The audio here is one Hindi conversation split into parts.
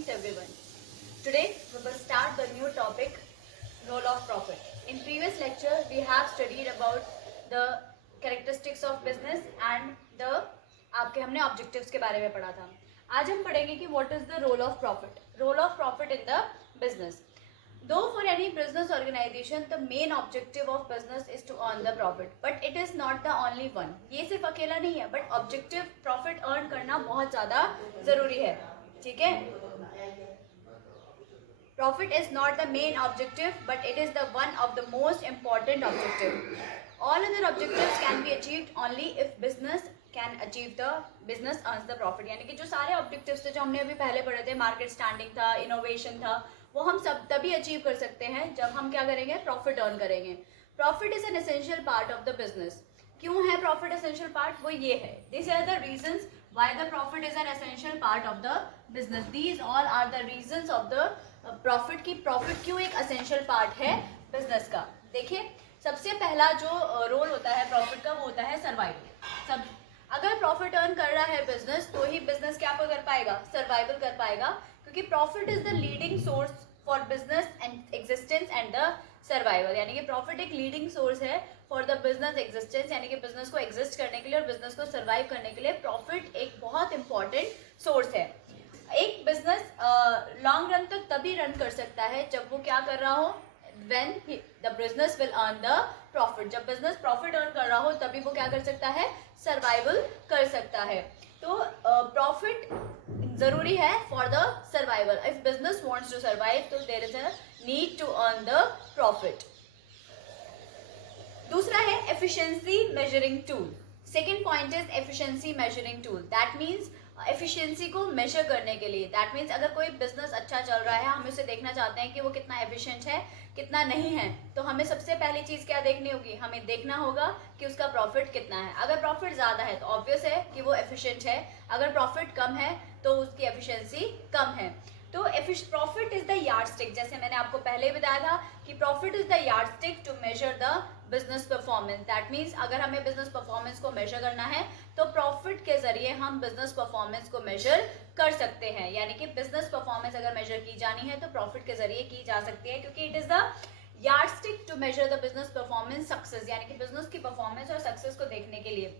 Greetings everyone. Today we will start the new topic, role of profit. In previous lecture we have studied about the characteristics of business and the आपके हमने objectives के बारे में पढ़ा था. आज हम पढ़ेंगे कि what is the role of profit. Role of profit in the business. Though for any business organization the main objective of business is to earn the profit, but it is not the only one. ये सिर्फ अकेला नहीं है, but objective profit earn करना बहुत ज़्यादा ज़रूरी है. ठीक है? Profit is not the main objective, but it is the one of the most important objective. All other objectives can be achieved only if business can achieve the business earns the profit. यानी कि जो सारे objectives थे जो हमने अभी पहले पढ़े थे, market standing था, innovation था, वो हम सब तभी अचीव कर सकते हैं जब हम क्या करेंगे, प्रॉफिट अर्न करेंगे. Profit is an essential part of the business. क्यों है प्रॉफिट एसेंशियल पार्ट? वो ये है. This are the reasons why the profit is an essential part of the business. These all are the reasons of the profit. की प्रॉफिट क्यों एक एसेंशियल पार्ट है बिजनेस का. देखिए, सबसे पहला जो रोल होता है प्रॉफिट का वो होता है सर्वाइवल. अगर प्रॉफिट अर्न कर रहा है बिजनेस तो ही बिजनेस क्या कर पाएगा, सर्वाइवल कर पाएगा. क्योंकि profit is the leading source for business and existence and the survival. यानी कि प्रॉफिट एक लीडिंग सोर्स है फॉर द बिजनेस एग्जिस्टेंस, यानी कि बिजनेस को एग्जिस्ट करने के लिए और बिजनेस को सर्वाइव करने के लिए प्रॉफिट एक बहुत इंपॉर्टेंट सोर्स है. एक बिजनेस लॉन्ग रन तक तभी रन कर सकता है जब वो क्या कर रहा हो, when the business will earn the profit. जब बिजनेस प्रॉफिट अर्न कर रहा हो तभी वो क्या कर सकता है, सर्वाइवल कर सकता है. तो प्रॉफिट जरूरी है for the survival. If business wants to survive तो there is a need to earn the profit. दूसरा है efficiency measuring tool. Second point is efficiency measuring tool. That means efficiency को मेजर करने के लिए. दैट मीन्स अगर कोई बिजनेस अच्छा चल रहा है, हम उसे देखना चाहते हैं कि वो कितना एफिशिएंट है कितना नहीं है, तो हमें सबसे पहली चीज क्या देखनी होगी, हमें देखना होगा कि उसका प्रॉफिट कितना है. अगर प्रॉफिट ज्यादा है तो ऑब्वियस है कि वो एफिशिएंट है. अगर प्रॉफिट कम है तो उसकी एफिशिएंसी कम है. तो प्रॉफिट इज द यार्डस्टिक. जैसे मैंने आपको पहले बताया था कि profit is the yardstick to measure the business performance. That means अगर हमें बिजनेस परफॉर्मेंस को मेजर करना है तो प्रॉफिट के जरिए हम बिजनेस परफॉर्मेंस को मेजर कर सकते हैं. यानी कि बिजनेस परफॉर्मेंस अगर मेजर की जानी है तो प्रॉफिट के जरिए की जा सकती है, क्योंकि it is the yardstick to measure the business performance success. यानी कि बिजनेस की परफॉर्मेंस और सक्सेस को देखने के लिए.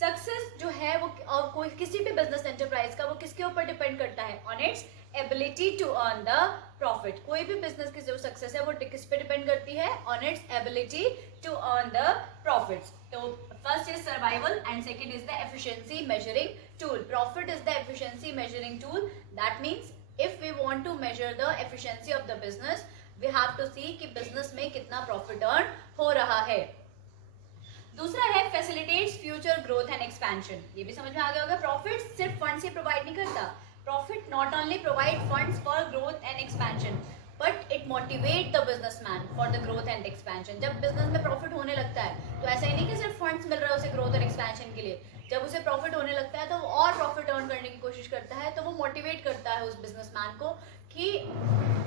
सक्सेस जो है वो और कोई किसी भी बिजनेस एंटरप्राइज का वो किसके ऊपर डिपेंड करता है, on its ability to earn the profit. कोई भी बिजनेस की जो सक्सेस है वो किस पे डिपेंड करती है, on its ability to earn the profits. तो first is survival and second is the efficiency measuring tool. Profit is the efficiency measuring tool. That means if we want to measure the efficiency of the business we have to see कि बिजनेस में कितना प्रॉफिट अर्न हो रहा है. दूसरा है facilitates future growth and expansion. ये भी समझ में आ गया होगा. प्रॉफिट सिर्फ फंड से प्रोवाइड नहीं करता. Profit not only provide funds for growth and expansion but it motivate the businessman for the growth and expansion. जब बिजनेस में प्रॉफिट होने लगता है तो ऐसा ही नहीं कि सिर्फ फंड्स मिल रहा है उसे ग्रोथ और एक्सपेंशन के लिए. जब उसे प्रॉफिट होने लगता है तो वो और प्रॉफिट अर्न करने की कोशिश करता है. तो वो मोटिवेट करता है उस बिजनेसमैन को कि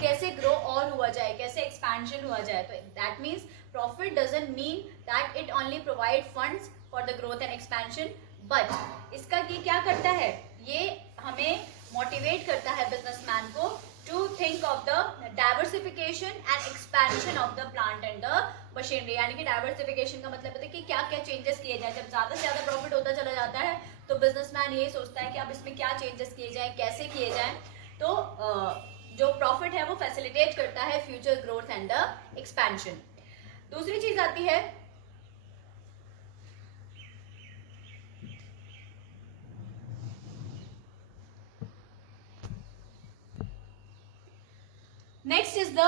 कैसे ग्रो और हुआ जाए, कैसे एक्सपेंशन हुआ जाए. तो that means profit doesn't mean that it only provide funds for the growth and expansion, but इसका ये क्या करता है, ये हमें मोटिवेट करता है बिजनेसमैन को to think of the diversification and expansion of the plant and the machinery. यानी कि डाइवर्सिफिकेशन का मतलब है कि क्या क्या चेंजेस किए जाए. जब ज्यादा से ज्यादा प्रॉफिट होता चला जाता है तो बिजनेसमैन ये सोचता है कि अब इसमें क्या चेंजेस किए जाए, कैसे किए जाए. तो जो प्रॉफिट है वो फैसिलिटेट करता है future growth and the expansion. दूसरी चीज आती है next is the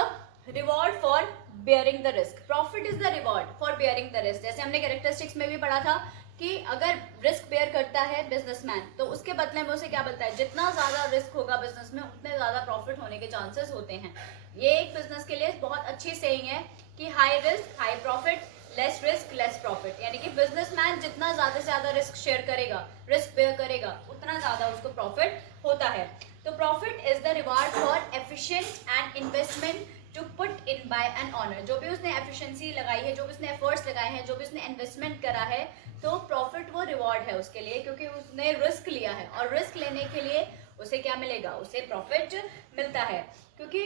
reward for bearing the risk. Profit is the reward for bearing the risk. जैसे हमने कैरेक्टरिस्टिक्स में भी पढ़ा था कि अगर रिस्क बेयर करता है बिजनेसमैन तो उसके बदले में उसे क्या मिलता है, जितना ज्यादा रिस्क होगा बिजनेस में उतने ज्यादा प्रॉफिट होने के चांसेस होते हैं. ये एक बिजनेस के लिए बहुत अच्छी सेइंग है कि high risk high profit, less risk less profit. यानी कि बिजनेसमैन जितना ज्यादा से ज्यादा रिस्क शेयर करेगा, रिस्क बेयर करेगा, उतना ज्यादा उसको प्रॉफिट होता है. तो profit is the reward for efficient and investment to put in by an owner. जो भी उसने एफिशिएंसी लगाई है, जो भी उसने एफर्ट्स लगाए हैं, जो भी उसने इन्वेस्टमेंट करा है, तो प्रॉफिट वो रिवॉर्ड है उसके लिए, क्योंकि उसने रिस्क लिया है और रिस्क लेने के लिए उसे क्या मिलेगा, उसे प्रॉफिट मिलता है, क्योंकि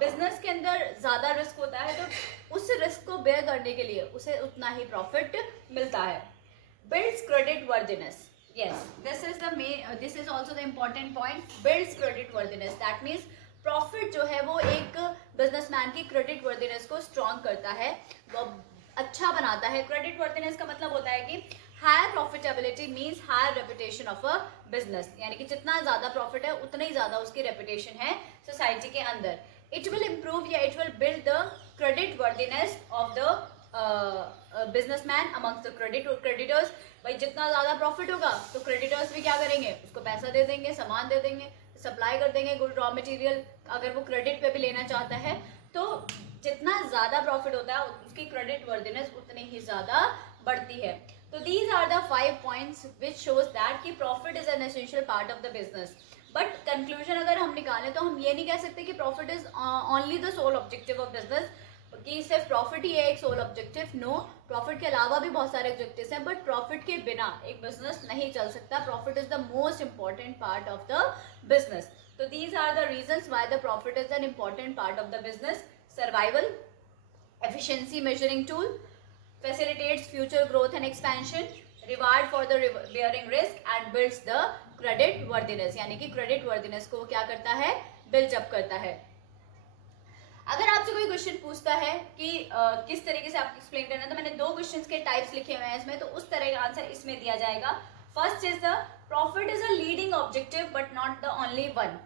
बिजनेस के अंदर ज्यादा रिस्क होता है, तो उस रिस्क को बेयर करने के लिए उसे उतना ही प्रॉफिट मिलता है। Builds credit worthiness, yes, this is also the important point, builds credit worthiness, that means profit जो है वो एक बिजनेसमैन की क्रेडिट वर्दिनेस को स्ट्रॉन्ग करता है, वो अच्छा बनाता है। क्रेडिट वर्दिनेस का मतलब होता है कि higher profitability means higher reputation of a business, यानी कि जितना ज्यादा प्रॉफिट है उतना ही ज्यादा उसकी रेपुटेशन है सोसाइटी के अंदर। इट विल इम्प्रूव या it will build the credit worthiness of the businessman amongst the creditors. भाई जितना ज्यादा प्रॉफिट होगा तो क्रेडिटर्स भी क्या करेंगे, उसको पैसा दे देंगे, सामान दे देंगे, सप्लाई कर देंगे गुड रॉ मटेरियल, अगर वो क्रेडिट पे भी लेना चाहता है। तो जितना ज्यादा प्रॉफिट होता है उसकी क्रेडिट वर्दिनेस उतनी ही ज्यादा बढ़ती है। तो these are the 5 points which shows that कि profit is an essential part of the business. But conclusion अगर हम निकालें तो हम ये नहीं कह सकते कि profit is only the sole objective of business, कि सिर्फ प्रॉफिट ही है एक सोल ऑब्जेक्टिव। नो, प्रॉफिट के अलावा भी बहुत सारे ऑब्जेक्टिव्स हैं, बट प्रॉफिट के बिना एक बिजनेस नहीं चल सकता। Profit is the most important part of the business. तो these are the reasons why the profit is an important part of the business. Survival, efficiency measuring tool, facilitates future growth and expansion, reward for the bearing risk and builds the credit worthiness, यानी कि credit worthiness को क्या करता है, build up करता है। अगर आपसे कोई क्वेश्चन पूछता है कि किस तरीके से आपको एक्सप्लेन करना है, तो मैंने 2 क्वेश्चंस के टाइप्स लिखे हुए हैं इसमें, तो उस तरह का आंसर इसमें दिया जाएगा। First is the profit is a leading objective but not the only one.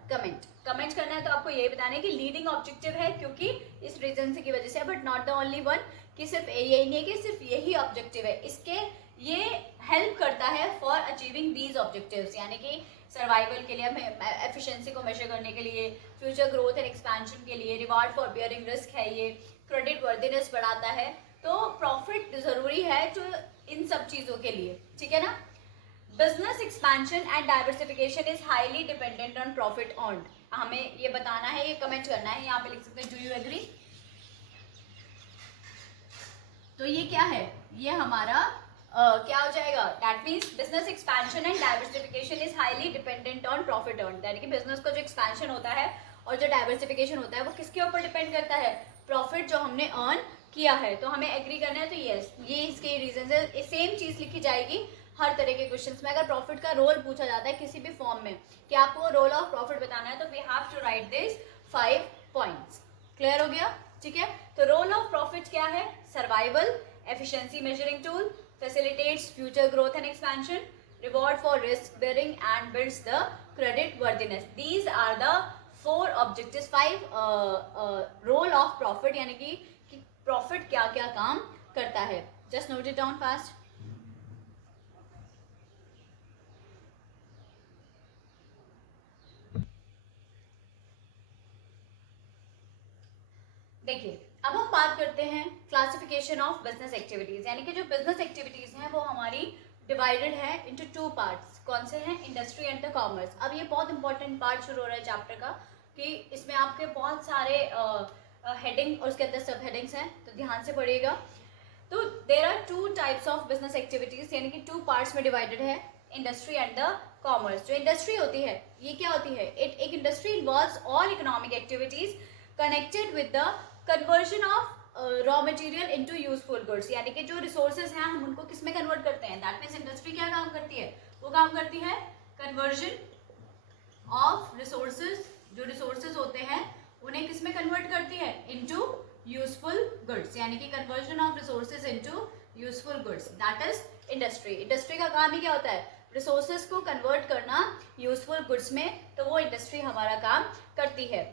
Comment करना है तो आपको ये बताना है कि लीडिंग ऑब्जेक्टिव है क्योंकि इस रीजन की वजह से, but not the only one, कि सिर्फ यही नहीं है कि सिर्फ यही ऑब्जेक्टिव है, इसके ये हेल्प करता है फॉर अचीविंग दीज ऑब्जेक्टिव्स, यानी कि सर्वाइवल के लिए, एफिशिएंसी को मेजर करने के लिए, फ्यूचर ग्रोथ एंड एक्सपेंशन के लिए, रिवार्ड फॉर बियरिंग रिस्क है, ये क्रेडिट वर्दिनेस बढ़ाता है। तो प्रॉफिट जरूरी है जो इन सब चीजों के लिए, ठीक है ना। Business expansion and diversification is highly dependent on profit earned, हमें ये बताना है, ये कमेंट करना है, यहाँ पे लिख सकते हैं डू यू एग्री। तो ये क्या है, ये हमारा क्या हो जाएगा, that means business expansion and diversification is highly dependent on profit earned, यानी कि बिजनेस का जो एक्सपेंशन होता है और जो डाइवर्सिफिकेशन होता है वो किसके ऊपर डिपेंड करता है, प्रॉफिट जो हमने अर्न किया है। तो हमें एग्री करना है, तो यस, ये इसके रीजन है। सेम चीज लिखी जाएगी हर तरह के क्वेश्चंस में। अगर प्रॉफिट का रोल पूछा जाता है किसी भी फॉर्म में कि आपको रोल ऑफ प्रॉफिट बताना है, तो we have to write this 5 points. Clear हो गया, ठीक है। तो रोल ऑफ प्रॉफिट क्या है, survival, efficiency measuring tool, facilitates future growth and expansion, reward for risk bearing and builds the credit worthiness. These are the 4 objectives, 5 role of profit, यानी कि प्रॉफिट क्या क्या काम करता है। just note it down fast. देखिए, अब हम बात करते हैं क्लासिफिकेशन ऑफ बिजनेस एक्टिविटीज, यानी कि जो बिजनेस एक्टिविटीज हैं वो हमारी डिवाइडेड है इनटू 2 पार्ट्स। कौन से हैं, इंडस्ट्री एंड द कॉमर्स। अब ये बहुत इंपॉर्टेंट पार्ट शुरू हो रहा है चैप्टर का, कि इसमें आपके बहुत सारे हेडिंग और उसके अंदर सब हेडिंग्स हैं, तो ध्यान से पढ़िएगा। तो there are 2 types of business activities, यानी कि 2 पार्ट्स में डिवाइडेड है, इंडस्ट्री एंड द कॉमर्स। जो इंडस्ट्री होती है ये क्या होती है, एक industry involves all economic activities connected with the conversion of raw material into useful goods, यानी कि जो रिसोर्सेज हैं हम उनको किस में कन्वर्ट करते हैं, दैट मीन्स इंडस्ट्री क्या काम करती है, वो काम करती है कन्वर्जन ऑफ रिसोर्सेज, जो रिसोर्सेज होते हैं उन्हें किस में कन्वर्ट करती है, इनटू यूजफुल गुड्स, यानी कि conversion of resources into useful goods, that is industry. Industry का काम ही क्या होता है, रिसोर्सेज को कन्वर्ट करना यूजफुल गुड्स में, तो वो इंडस्ट्री हमारा काम करती है।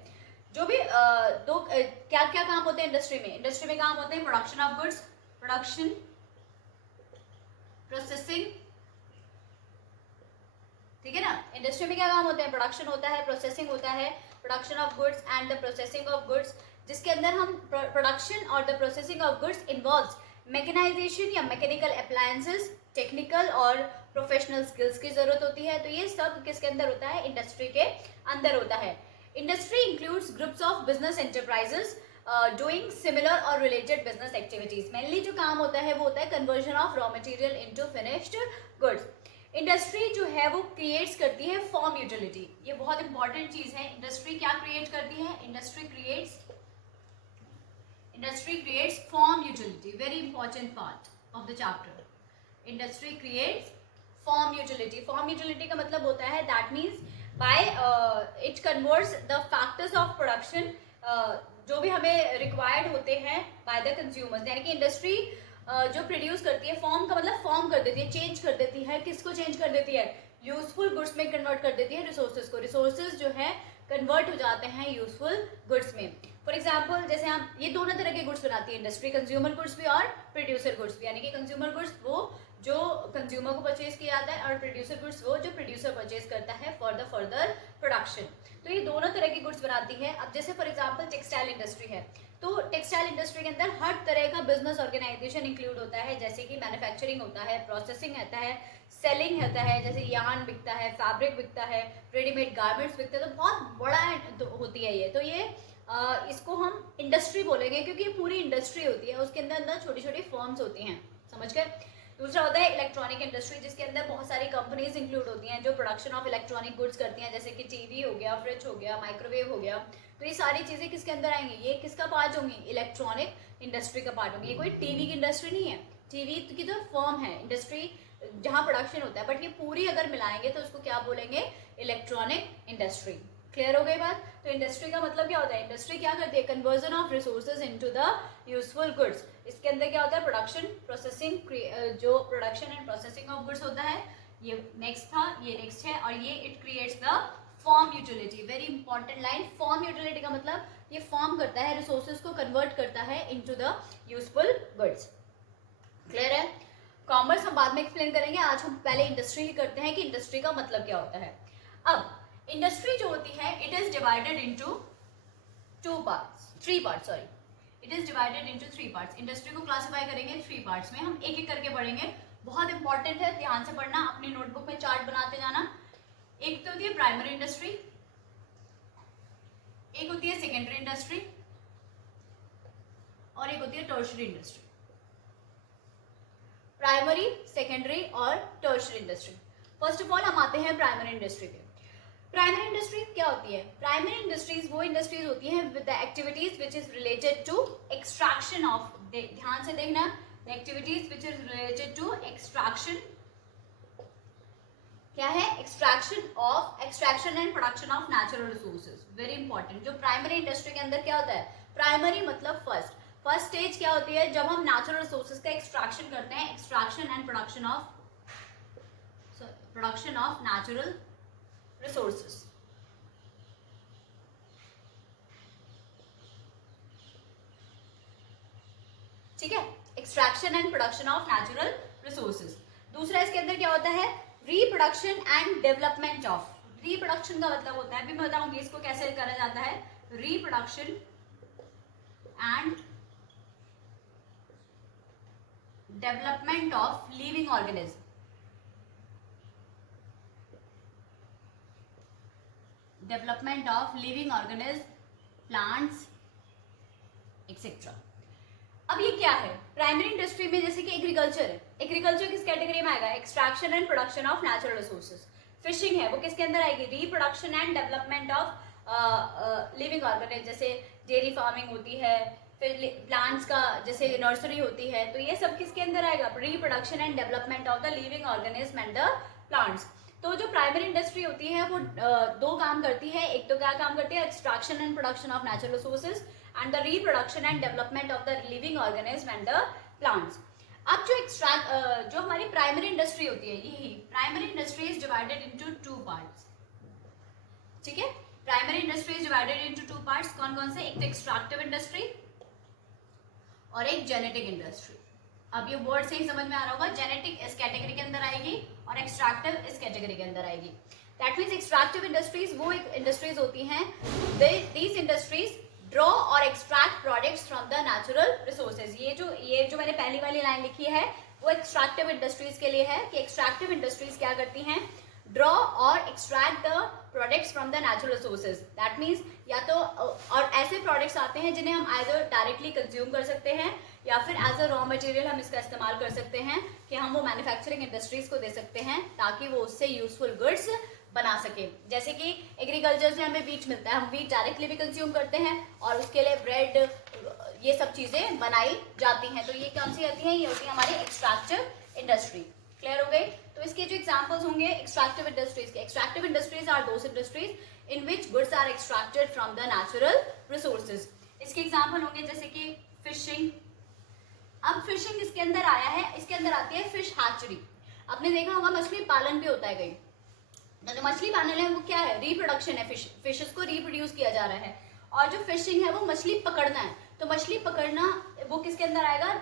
जो भी क्या क्या काम होते हैं इंडस्ट्री में, इंडस्ट्री में काम होते हैं production of goods, production, processing, ठीक है ना। इंडस्ट्री में क्या काम होते हैं, प्रोडक्शन होता है, प्रोसेसिंग होता है, production of goods and the processing of goods, जिसके अंदर हम प्रोडक्शन और the processing of goods involves mechanization या मैकेनिकल अप्लायंसेस, टेक्निकल और प्रोफेशनल स्किल्स की जरूरत होती है। तो ये सब किसके अंदर होता है, इंडस्ट्री के अंदर होता है। Industry includes groups of business enterprises doing similar or related business activities. Mainly जो काम होता है वो होता है conversion of raw material into finished goods. Industry जो है वो क्रिएट्स करती है फॉर्म यूटिलिटी, ये बहुत इंपॉर्टेंट चीज है। इंडस्ट्री क्या क्रिएट करती है? Industry creates form utility, very important part of the chapter. Industry creates form utility. Form utility का मतलब होता है that means by it converts the factors of production जो भी हमें रिक्वायर्ड होते हैं बाय द कंज्यूमर्स, यानी कि इंडस्ट्री जो प्रोड्यूस करती है, फॉर्म का मतलब फॉर्म कर देती है, चेंज कर देती है। किसको चेंज कर देती है? यूजफुल गुड्स में कन्वर्ट कर देती है रिसोर्सेज को। रिसोर्सेज जो है कन्वर्ट हो जाते हैं यूजफुल गुड्स में। फॉर एग्जाम्पल जैसे हम ये दोनों तरह के गुड्स बनाती है इंडस्ट्री, कंज्यूमर गुड्स भी और प्रोड्यूसर गुड्स भी। यानी कि कंज्यूमर गुड्स वो जो कंज्यूमर को परचेज किया जाता है और प्रोड्यूसर गुड्स वो जो प्रोड्यूसर परचेज करता है फॉर द फर्दर प्रोडक्शन। तो ये दोनों तरह की गुड्स बनाती है। अब जैसे फॉर एग्जाम्पल टेक्सटाइल इंडस्ट्री है, तो टेक्सटाइल इंडस्ट्री के अंदर हर तरह का बिजनेस ऑर्गेनाइजेशन इंक्लूड होता है, जैसे कि मैन्युफैक्चरिंग होता है, प्रोसेसिंग होता है, सेलिंग होता है, जैसे यार्न बिकता है, फैब्रिक बिकता है, रेडीमेड गारमेंट्स बिकते हैं। तो बहुत बड़ा होती है ये। तो ये इसको हम इंडस्ट्री बोलेंगे क्योंकि ये पूरी इंडस्ट्री होती है, उसके अंदर छोटी छोटी फर्म्स होती हैं, समझ गए। दूसरा होता है इलेक्ट्रॉनिक इंडस्ट्री, जिसके अंदर बहुत सारी कंपनीज इंक्लूड होती हैं जो प्रोडक्शन ऑफ इलेक्ट्रॉनिक गुड्स करती हैं, जैसे कि टीवी हो गया, फ्रिज हो गया, माइक्रोवेव हो गया। तो ये सारी चीजें किसके अंदर आएंगी? ये किसका पार्ट होंगी? इलेक्ट्रॉनिक इंडस्ट्री का पार्ट होंगी। ये कोई टीवी की इंडस्ट्री नहीं है, टीवी की तो फर्म है, इंडस्ट्री जहाँ प्रोडक्शन होता है, बट ये पूरी अगर मिलाएंगे तो उसको क्या बोलेंगे? Electronic industry. क्लियर हो गई बात? तो इंडस्ट्री का मतलब क्या होता है? इंडस्ट्री क्या करती है? Conversion of resources into the useful goods. इसके अंदर क्या होता है? प्रोडक्शन, प्रोसेसिंग, जो production and processing of goods होता है, ये नेक्स्ट था, ये नेक्स्ट है, और ये it creates the form utility. Very important line. Form utility का मतलब ये फॉर्म करता है, रिसोर्सेज को कन्वर्ट करता है into the useful goods. Clear है? कॉमर्स हम बाद में एक्सप्लेन करेंगे, आज हम पहले इंडस्ट्री ही करते हैं कि इंडस्ट्री का मतलब क्या होता है। अब इंडस्ट्री जो होती है it is divided into three parts, sorry, it is divided into three parts. Industry को क्लासिफाई करेंगे थ्री पार्ट्स में, हम एक एक करके पढ़ेंगे। बहुत इंपॉर्टेंट है, ध्यान से पढ़ना, अपनी नोटबुक में चार्ट बनाते जाना। एक तो होती है प्राइमरी इंडस्ट्री, एक होती है सेकेंडरी इंडस्ट्री, और एक होती है टर्शियरी इंडस्ट्री। प्राइमरी, सेकेंडरी और tertiary industry. First of all हम आते हैं प्राइमरी इंडस्ट्री पे। प्राइमरी इंडस्ट्री क्या होती है? प्राइमरी इंडस्ट्रीज वो इंडस्ट्रीज होती हैं with the activities which is related to extraction of, ध्यान से देखना, the activities which is related to extraction, क्या है? Extraction and production of natural resources. Very important. जो प्राइमरी इंडस्ट्री के अंदर क्या होता है? प्राइमरी मतलब फर्स्ट स्टेज क्या होती है? जब हम नेचुरल रिसोर्सेज का एक्सट्रैक्शन करते हैं, extraction and production of natural resources. ठीक है, extraction and production of natural resources. दूसरा इसके अंदर क्या होता है? Reproduction and development of. Reproduction का मतलब होता है, अभी मैं बताऊंगी इसको कैसे करा जाता है। Reproduction and development of living organism. Development of living organism, plants etcetera. अब ये क्या है? प्राइमरी इंडस्ट्री में जैसे कि एग्रीकल्चर है, एग्रीकल्चर किस कैटेगरी में आएगा? Extraction and production of natural resources. Fishing है, वो किसके अंदर आएगी? Reproduction and development of living organism, जैसे डेयरी फार्मिंग होती है, फिर प्लांट्स का जैसे नर्सरी होती है, तो ये सब किसके अंदर आएगा? Reproduction and development of the living organism and the plants. तो जो प्राइमरी इंडस्ट्री होती है वो दो काम करती है। एक तो क्या काम करती है? Extraction and production of natural resources and the reproduction and development of the living organism and the plants. अब जो हमारी प्राइमरी इंडस्ट्री होती है, यही primary industry is divided into two parts. ठीक है, primary industry is divided into two parts. कौन कौन से? एक तो एक्सट्रैक्टिव इंडस्ट्री और एक जेनेटिक इंडस्ट्री। अब ये वर्ड से ही समझ में आ रहा होगा, जेनेटिक इस कैटेगरी के अंदर आएगी और एक्सट्रैक्टिव इस कैटेगरी के अंदर आएगी। दैट मीन्स एक्सट्रैक्टिव इंडस्ट्रीज वो इंडस्ट्रीज होती हैं, दीज इंडस्ट्रीज ड्रॉ और extract products from the natural resources. ये जो मैंने पहली वाली लाइन लिखी है वो एक्सट्रैक्टिव इंडस्ट्रीज के लिए है कि एक्सट्रैक्टिव इंडस्ट्रीज क्या करती हैं? ड्रॉ और extract the products from the natural resources. That means या तो और ऐसे प्रोडक्ट्स आते हैं जिन्हें हम आइदर डायरेक्टली कंज्यूम कर सकते हैं या फिर एज अ रॉ मटेरियल हम इसका इस्तेमाल कर सकते हैं कि हम वो मैन्युफैक्चरिंग इंडस्ट्रीज को दे सकते हैं ताकि वो उससे यूजफुल गुड्स बना सके। जैसे कि एग्रीकल्चर से हमें वीट मिलता है, हम वीट डायरेक्टली भी कंज्यूम करते हैं और उसके लिए ब्रेड ये सब चीजें बनाई जाती हैं। तो ये कौन सी आती है? ये होती है हमारी एक्सट्रैक्टिव इंडस्ट्री। क्लियर हो गई? तो इसके जो एग्जांपल्स होंगे एक्सट्रैक्टिव इंडस्ट्रीज के, extractive industries are those industries in which goods are extracted from the natural resources. इसके एग्जांपल होंगे जैसे कि फिशिंग। अब फिशिंग इसके अंदर आया है, इसके अंदर आती है फिश हैचरी। आपने देखा होगा मछली पालन भी होता है कहीं, तो जो मछली पालन है वो क्या है? रिप्रोडक्शन है, फिशेस को रिप्रोड्यूस किया जा रहा है। और जो फिशिंग है वो मछली पकड़ना है। तो मछली पकड़ना वो किसके अंदर आएगा?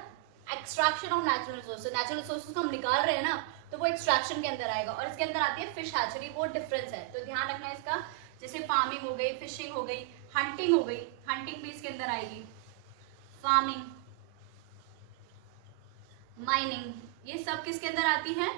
Extraction of natural resources. Natural resources को हम निकाल रहे हैं ना, तो वो एक्सट्रैक्शन के अंदर आएगा। और इसके अंदर आती है फिश हैचरी, वो डिफरेंस है, तो ध्यान रखना है इसका। जैसे फार्मिंग हो गई, फिशिंग हो गई, हंटिंग हो गई, हंटिंग भी इसके अंदर आएगी, फार्मिंग, माइनिंग, ये सब किसके अंदर आती है?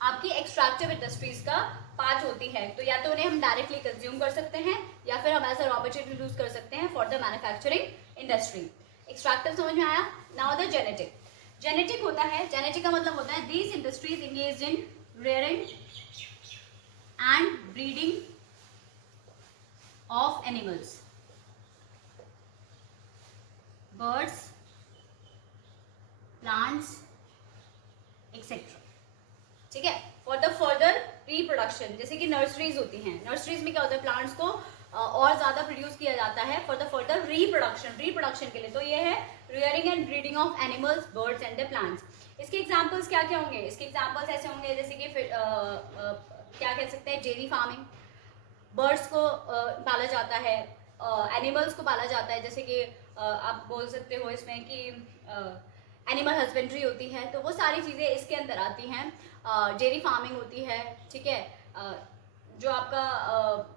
आपकी एक्सट्रैक्टिव इंडस्ट्रीज का पार्ट होती है। तो या तो उन्हें हम डायरेक्टली कंज्यूम कर सकते हैं या फिर हम as a raw material use कर सकते हैं for the manufacturing industry. Extractive समझ में आया? Now the genetic. जेनेटिक होता है, जेनेटिक का मतलब होता है these industries engaged in rearing and breeding of animals, birds, plants etcetera. ठीक है, फॉर द फर्दर रिप्रोडक्शन। जैसे कि नर्सरीज होती हैं, नर्सरीज में क्या होता है? प्लांट्स को और ज्यादा प्रोड्यूस किया जाता है फॉर द फर्दर रिप्रोडक्शन के लिए। तो ये है rearing and breeding of animals, birds and the plants. इसके एग्जांपल्स क्या क्या होंगे? इसके एग्जांपल्स ऐसे होंगे जैसे कि क्या कह सकते हैं? डेयरी फार्मिंग, बर्ड्स को पाला जाता है, एनिमल्स को पाला जाता है, जैसे कि आप बोल सकते हो इसमें कि एनिमल हस्बेंड्री होती है। तो वो सारी चीज़ें इसके अंदर आती हैं। डेयरी फार्मिंग होती है, ठीक है, जो आपका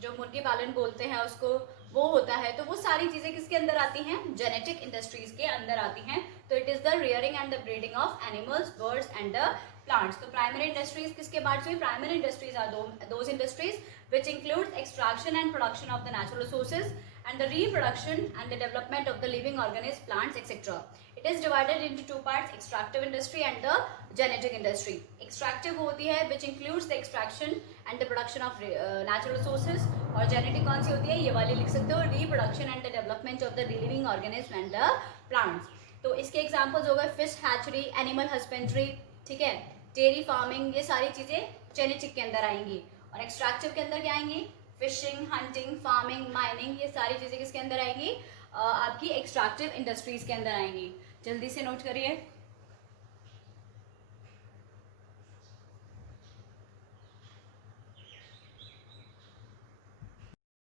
जो मुर्गी पालन बोलते हैं उसको, वो होता है। तो वो सारी चीज़ें किसके अंदर आती हैं? जेनेटिक इंडस्ट्रीज के अंदर आती हैं। तो it is the rearing and the breeding of animals, birds and the plants. तो प्राइमरी इंडस्ट्रीज किसके पार्ट हुई? Primary industries are those industries which includes extraction and production of the natural resources and the reproduction and the development of the living organisms, plants, etc. It is divided into two parts, extractive industry and the genetic industry. Extractive होती है which includes the extraction and the production of natural resources, और genetic कौन सी होती है? ये वाली लिख सकते हो, reproduction and the development of the living organisms and the plants. तो इसके examples हो गए fish hatchery, animal husbandry, ठीक है, dairy farming, ये सारी चीज़ें जेनेटिक के अंदर आएंगी। और एक्सट्रैक्टिव के अंदर क्या आएंगी? फिशिंग, हंटिंग, फार्मिंग, माइनिंग, ये सारी चीजें किसके अंदर आएंगी? आपकी एक्सट्रैक्टिव इंडस्ट्रीज के अंदर आएंगी। जल्दी से नोट करिए।